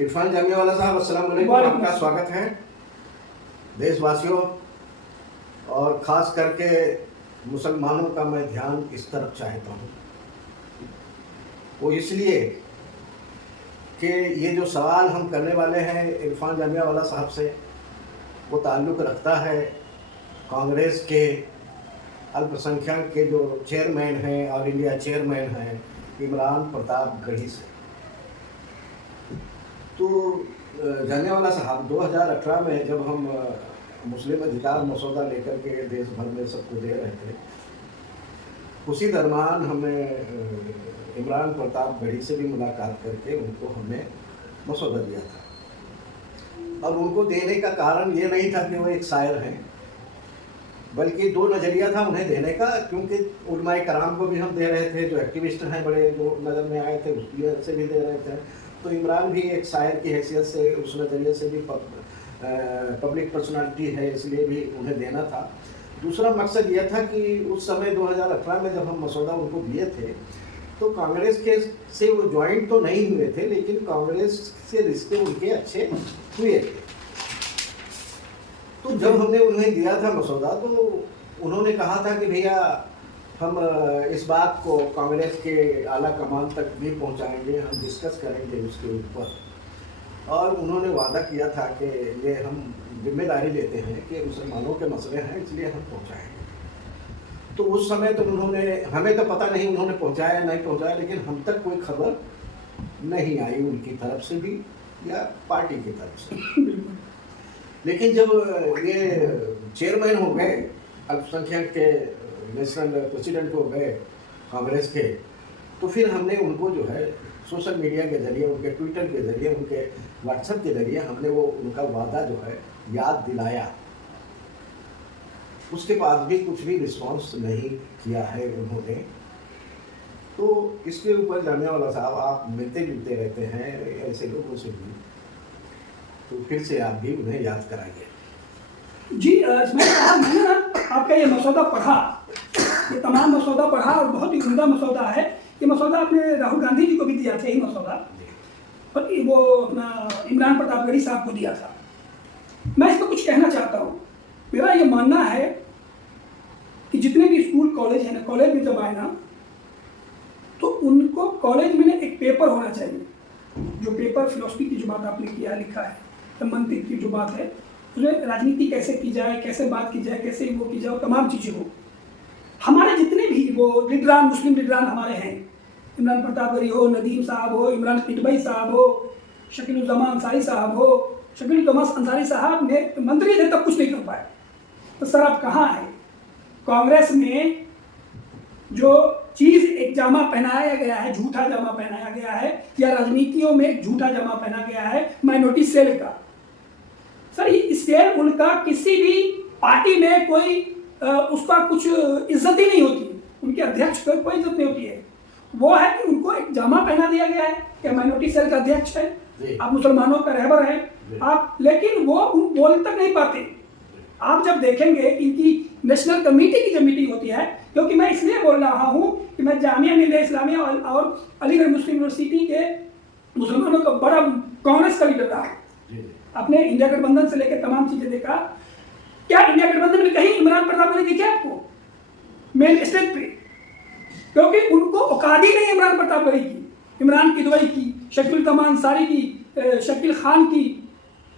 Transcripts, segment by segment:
इरफान जामियावाला साहब, अस्सलाम वालेकुम। आपका स्वागत है देशवासियों, और ख़ास करके मुसलमानों का मैं ध्यान इस तरफ चाहता हूँ। वो इसलिए कि ये जो सवाल हम करने वाले हैं इरफान जामियावाला साहब से, वो ताल्लुक़ रखता है कांग्रेस के अल्पसंख्यक के जो चेयरमैन हैं और इंडिया चेयरमैन हैं इमरान प्रताप गढ़ी से। तो जामियावाला साहब, 2018 में जब हम मुस्लिम अधिकार मसौदा लेकर के देश भर में सबको दे रहे थे, उसी दरमियान हमें इमरान प्रताप गढ़ी से भी मुलाकात करके उनको हमने मसौदा दिया था। अब उनको देने का कारण ये नहीं था कि वो एक शायर हैं, बल्कि दो नज़रिया था उन्हें देने का, क्योंकि उलमाए कराम को भी हम दे रहे थे, जो एक्टिविस्ट हैं बड़े जो नज़र में आए थे उसकी वजह से भी दे रहे थे। तो इमरान भी एक शायर की हैसियत से, उस नज़रिए से भी पब्लिक पर्सनालिटी है, इसलिए भी उन्हें देना था। दूसरा मकसद यह था कि उस समय 2018 में जब हम मसौदा उनको दिए थे, तो कांग्रेस के से वो ज्वाइंट तो नहीं हुए थे, लेकिन कांग्रेस से रिश्ते उनके अच्छे हुए थे। तो जब हमने उन्हें दिया था मसौदा, तो उन्होंने कहा था कि भैया हम इस बात को कांग्रेस के आला कमान तक भी पहुंचाएंगे, हम डिस्कस करेंगे उसके ऊपर। और उन्होंने वादा किया था कि ये हम जिम्मेदारी लेते हैं कि मुसलमानों के मसले हैं, इसलिए हम पहुंचाएंगे। तो उस समय तो उन्होंने, हमें तो पता नहीं उन्होंने पहुंचाया नहीं पहुंचाया, लेकिन हम तक कोई खबर नहीं आई उनकी तरफ से भी या पार्टी की तरफ से। लेकिन जब ये चेयरमैन हो गए, अल्पसंख्यक के नेशनल प्रेसिडेंट हो गए कांग्रेस के, तो फिर हमने उनको जो है सोशल मीडिया के ज़रिए, उनके ट्विटर के ज़रिए, उनके व्हाट्सएप के ज़रिए हमने वो उनका वादा जो है याद दिलाया। उसके बाद भी कुछ भी रिस्पॉन्स नहीं किया है उन्होंने। तो इसके ऊपर जामियावाला साहब, आप मिलते जुलते रहते हैं ऐसे लोगों से भी, तो फिर से आप भी उन्हें याद कराइए। जी, मैंने ना आपका ये मसौदा पढ़ा, ये तमाम मसौदा पढ़ा और बहुत ही उम्दा मसौदा है। ये मसौदा आपने राहुल गांधी जी को भी दिया था, यही मसौदा, और वो अपना इमरान प्रताप गढ़ी साहब को दिया था। मैं इस पर कुछ कहना चाहता हूँ। मेरा ये मानना है कि जितने भी स्कूल कॉलेज हैं ना, कॉलेज में जब आए ना, तो उनको कॉलेज में एक पेपर होना चाहिए, जो पेपर फिलोसफी की जो बात आपने किया लिखा है, मंतिक की जो बात है, उसमें राजनीति कैसे की जाए, कैसे बात की जाए, कैसे वो की जाए, तमाम चीज़ें हो। हमारे जितने भी वो लीडरान, मुस्लिम लीडरान हमारे हैं, इमरान प्रताप गढ़ी हो, नदीम साहब हो, इमरान किटबई साहब हो, शकीलुज़्ज़मान अंसारी साहब हो, शकील तोमस अंसारी साहब ने मंत्री थे तब कुछ नहीं कर पाए। तो सर आप कहाँ हैं? कांग्रेस में जो चीज़ एक जामा पहनाया गया है, झूठा जामा पहनाया गया है, या राजनीतियों में एक झूठा जामा पहना गया है माइनॉरिटी सेल का। सर इससे उनका किसी भी पार्टी में कोई उसका कुछ इज्जत ही नहीं होती, उनके अध्यक्ष को कोई इज्जत नहीं होती है। वो है कि उनको एक जामा पहना दिया गया है कि माइनॉरिटी सेल का अध्यक्ष है, आप मुसलमानों का रहबर है आप, लेकिन वो बोल तक नहीं पाते। आप जब देखेंगे इनकी नेशनल कमेटी की जब मीटिंग होती है, क्योंकि मैं इसलिए बोल रहा हूँ कि मैं जामिया मिल्लिया इस्लामिया और अलीगढ़ मुस्लिम यूनिवर्सिटी के मुसलमानों का बड़ा कांग्रेस का लीडर रहा है। आपने इंडिया गठबंधन से लेकर तमाम चीजें देखा, क्या इंडिया गठबंधन में कहीं इमरान प्रताप गढ़ी दिखे आपको मेन स्टेज पे? क्योंकि उनको औकात ही नहीं इमरान प्रताप गढ़ी की, इमरान किदवई की, शकील तोमस अंसारी की, शकील खान की,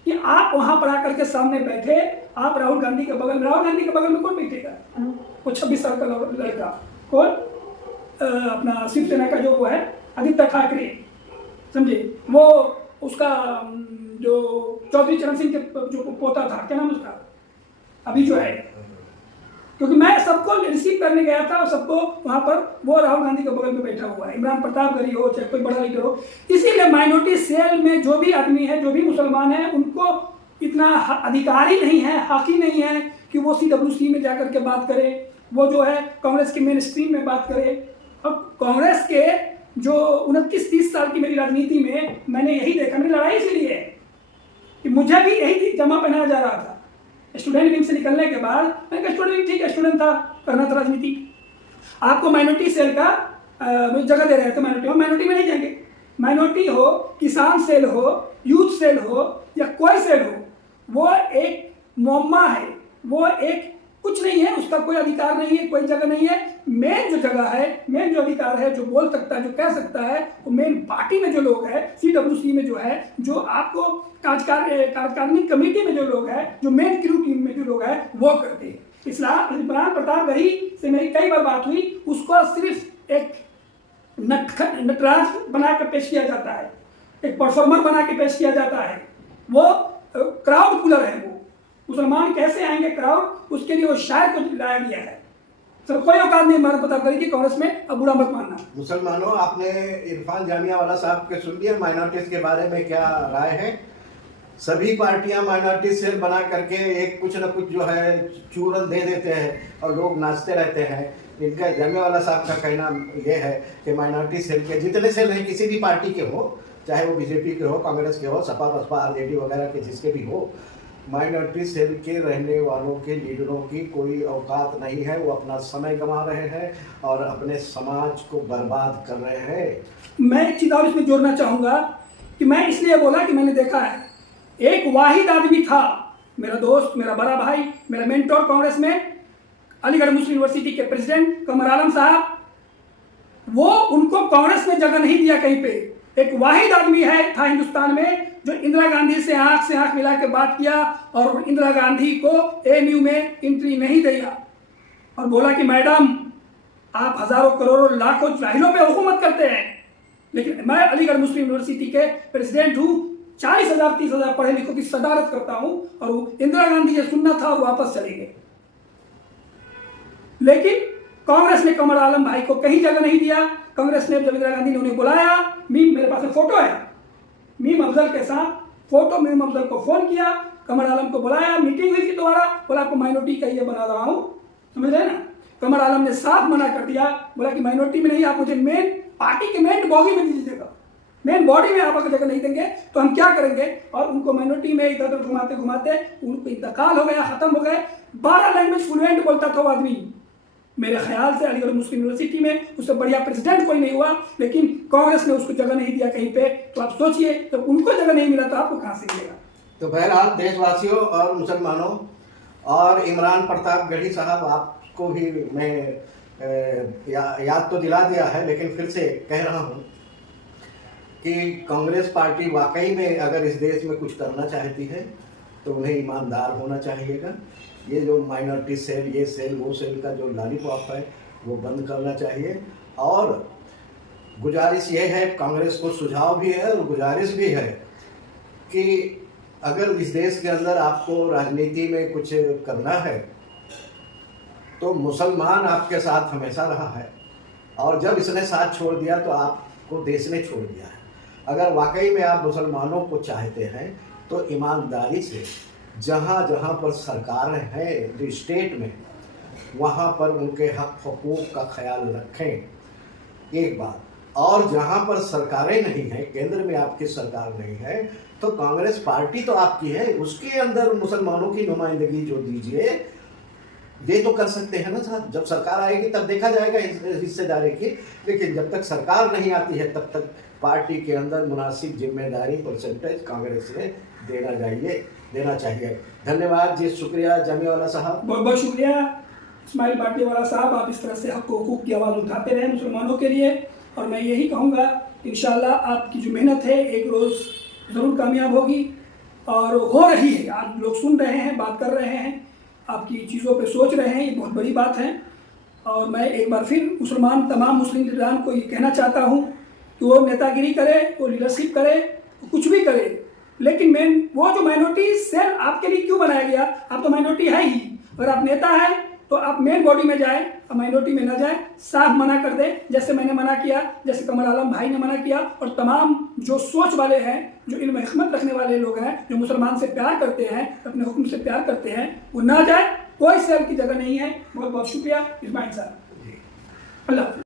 कि आप वहां पर आकर के सामने बैठे, आप राहुल गांधी के बगल में, राहुल गांधी के बगल में कौन बैठेगा? वो 26 साल का लड़का, कौन? अपना शिवसेना का जो वो है आदित्य ठाकरे, समझे, वो उसका जो चौधरी चरण सिंह के जो पोता था, क्या नाम उसका अभी जो है, क्योंकि मैं सबको रिसीव करने गया था और सबको वहां पर, वो राहुल गांधी के बगल में बैठा हुआ है, इमरान प्रताप गढ़ी हो चाहे कोई बड़ा लीडर हो। इसीलिए माइनॉरिटी सेल में जो भी आदमी है, जो भी मुसलमान है, उनको इतना अधिकार ही नहीं है, हक ही नहीं है कि वो CWC में जाकर के बात करे, वो जो है कांग्रेस के मेन स्ट्रीम में बात करे। अब कांग्रेस के जो 29-30 साल की मेरी राजनीति में मैंने यही देखा, मेरी लड़ाई इसलिए है कि मुझे भी यही जमा पहनाया जा रहा था। स्टूडेंट विंग से निकलने के बाद मैं कहा स्टूडेंट विंग ठीक है, स्टूडेंट था, करना था राजनीति। आपको माइनॉरिटी सेल का जगह दे रहे थे, माइनॉरिटी में नहीं जाएंगे, माइनॉरिटी हो, किसान सेल हो, यूथ सेल हो या कोई सेल हो, वो एक मुअम्मा है, वो एक कुछ नहीं है, उसका कोई अधिकार नहीं है, कोई जगह नहीं है। मेन जो जगह है, मेन जो अधिकार है, जो बोल सकता है, जो कह सकता है, वो मेन पार्टी में जो लोग हैं, CWC में जो है, जो आपको कार्यकारिणी कमेटी में जो लोग हैं, जो मेन क्रू टीम में जो लोग हैं, वो करते हैं। इमरान प्रताप गढ़ी से मेरी कई बार बात हुई, उसको सिर्फ एक नटराज बना कर पेश किया जाता है, एक परफॉर्मर बना के पेश किया जाता है, वो क्राउड पुलर है। वो मुसलमान कैसे आएंगे क्राउड, उसके लिए वो शायर को लाया गया है। सर कोई औकात नहीं इमरान प्रताप गढ़ी की कांग्रेस में, अब बुरा मत मानना। मुसलमानों, आपने इरफान जामिया वाला साहब के सुन लिया माइनॉरिटीज के बारे में क्या राय है। सभी पार्टियां माइनॉरिटी सेल बना करके एक कुछ न कुछ जो है चूरन दे देते हैं और लोग नाचते रहते हैं। इनका जामिया वाला साहब का कहना यह है कि माइनॉरिटी सेल के जितने सेल हैं, किसी भी पार्टी के हो, चाहे वो बीजेपी के हो, कांग्रेस के हो, सपा बसपा आरजेडी वगैरह के जिसके भी हो, माइनॉरिटी सेल के रहने वालों के लीडरों की कोई औकात नहीं है। वो अपना समय गंवा रहे हैं और अपने समाज को बर्बाद कर रहे हैं। मैं एक चीज़ और इसमें जोड़ना चाहूँगा कि मैं इसलिए बोला कि मैंने देखा है, एक वाहिद आदमी था, मेरा दोस्त, मेरा बड़ा भाई, मेरा मेंटोर कांग्रेस में, अलीगढ़ मुस्लिम यूनिवर्सिटी के प्रेसिडेंट कमर आलम साहब, वो उनको कांग्रेस में जगह नहीं दिया कहीं पे। एक वाहिद आदमी था हिंदुस्तान में जो इंदिरा गांधी से आंख मिला के बात किया और इंदिरा गांधी को ANU में एंट्री नहीं दिया और बोला कि मैडम आप हजारों करोड़ों लाखों जाहिलों पे हुकूमत करते हैं, लेकिन मैं अलीगढ़ मुस्लिम यूनिवर्सिटी के प्रेसिडेंट हूँ, 40,000 30,000 पढ़े लिखों की सदारत करता हूँ। और वो इंदिरा गांधी ये सुनना था और वापस चले गए। लेकिन कांग्रेस ने कमर आलम भाई को कहीं जगह नहीं दिया। कांग्रेस ने जब इंदिरा गांधी ने उन्हें बुलाया, मेरे पास में फोटो है, मीम अफजल के साथ फोटो, मीम अफजल को फोन किया, कमर आलम को बुलाया, मीटिंग हुई थी दोबारा, बोला आपको माइनॉरिटी का ये बना रहा हूँ, समझ रहे ना। कमर आलम ने साफ मना कर दिया, बोला कि माइनॉरिटी में नहीं, आप मुझे मेन पार्टी के मेन बॉडी में दीजिएगा, मेन बॉडी में आप अगर जगह नहीं देंगे तो हम क्या करेंगे। और उनको माइनॉरिटी में इधर उधर घुमाते घुमाते उनको इंतकाल हो गया, खत्म हो गए। 12 लैंग्वेज फ्लुएंट बोलता था वो आदमी। मेरे ख्याल से अलीगढ़ मुस्लिम यूनिवर्सिटी में उससे बढ़िया प्रेसिडेंट कोई नहीं हुआ, लेकिन कांग्रेस ने उसको जगह नहीं दिया कहीं पे। तो आप सोचिए, जब तो उनको जगह नहीं मिला तो आपको कहाँ से मिलेगा। तो बहरहाल देशवासियों और मुसलमानों और इमरान प्रताप गढ़ी साहब, आपको भी मैं याद तो दिला दिया है, लेकिन फिर से कह रहा हूँ कि कांग्रेस पार्टी वाकई में अगर इस देश में कुछ करना चाहती है तो उन्हें ईमानदार होना चाहिएगा। ये जो माइनॉरिटी सेल, ये सेल, वो सेल का जो लॉलीपॉप है वो बंद करना चाहिए। और गुजारिश ये है, कांग्रेस को सुझाव भी है और गुजारिश भी है कि अगर इस देश के अंदर आपको राजनीति में कुछ करना है तो मुसलमान आपके साथ हमेशा रहा है, और जब इसने साथ छोड़ दिया तो आपको देश ने छोड़ दिया है। अगर वाकई में आप मुसलमानों को चाहते हैं तो ईमानदारी से जहाँ जहाँ पर सरकारें हैं जो स्टेट में, वहाँ पर उनके हक हकूक़ का ख्याल रखें, एक बात। और जहाँ पर सरकारें नहीं हैं, केंद्र में आपकी सरकार नहीं है, तो कांग्रेस पार्टी तो आपकी है, उसके अंदर मुसलमानों की नुमाइंदगी जो दीजिए, ये तो कर सकते हैं ना साहब। जब सरकार आएगी तब देखा जाएगा हिस्सेदारी की, लेकिन जब तक सरकार नहीं आती है तब तक पार्टी के अंदर मुनासिब जिम्मेदारी परसेंटेज कांग्रेस ने देना चाहिए। धन्यवाद जी, शुक्रिया जामिया वाला साहब, बहुत बहुत शुक्रिया इस्माइल बाटी वाला साहब। आप इस तरह से हक हुकूक की आवाज़ उठाते रहे मुसलमानों के लिए, और मैं यही कहूँगा इंशाल्लाह आपकी जो मेहनत है एक रोज़ ज़रूर कामयाब होगी, और हो रही है। आज लोग सुन रहे हैं, बात कर रहे हैं, आपकी चीज़ों पे सोच रहे हैं, ये बहुत बड़ी बात है। और मैं एक बार फिर तमाम मुस्लिम लीडरान को ये कहना चाहता हूँ कि वो नेतागिरी करे, वो लीडरशिप करे, वो कुछ भी करे, लेकिन मेन वो जो माइनॉरिटी सेल आपके लिए क्यों बनाया गया, आप तो माइनॉरिटी है ही। अगर आप नेता हैं तो आप मेन बॉडी में जाए, आप माइनॉरिटी में ना जाए, साफ मना कर दे, जैसे मैंने मना किया, जैसे कमर आलम भाई ने मना किया। और तमाम जो सोच वाले हैं, जो इल्म हिकमत रखने वाले लोग हैं, जो मुसलमान से प्यार करते हैं, अपने हुक्म से प्यार करते हैं, वो ना जाए, कोई सेल की जगह नहीं है। बहुत बहुत शुक्रिया इस्माइल साहब, अल्लाह।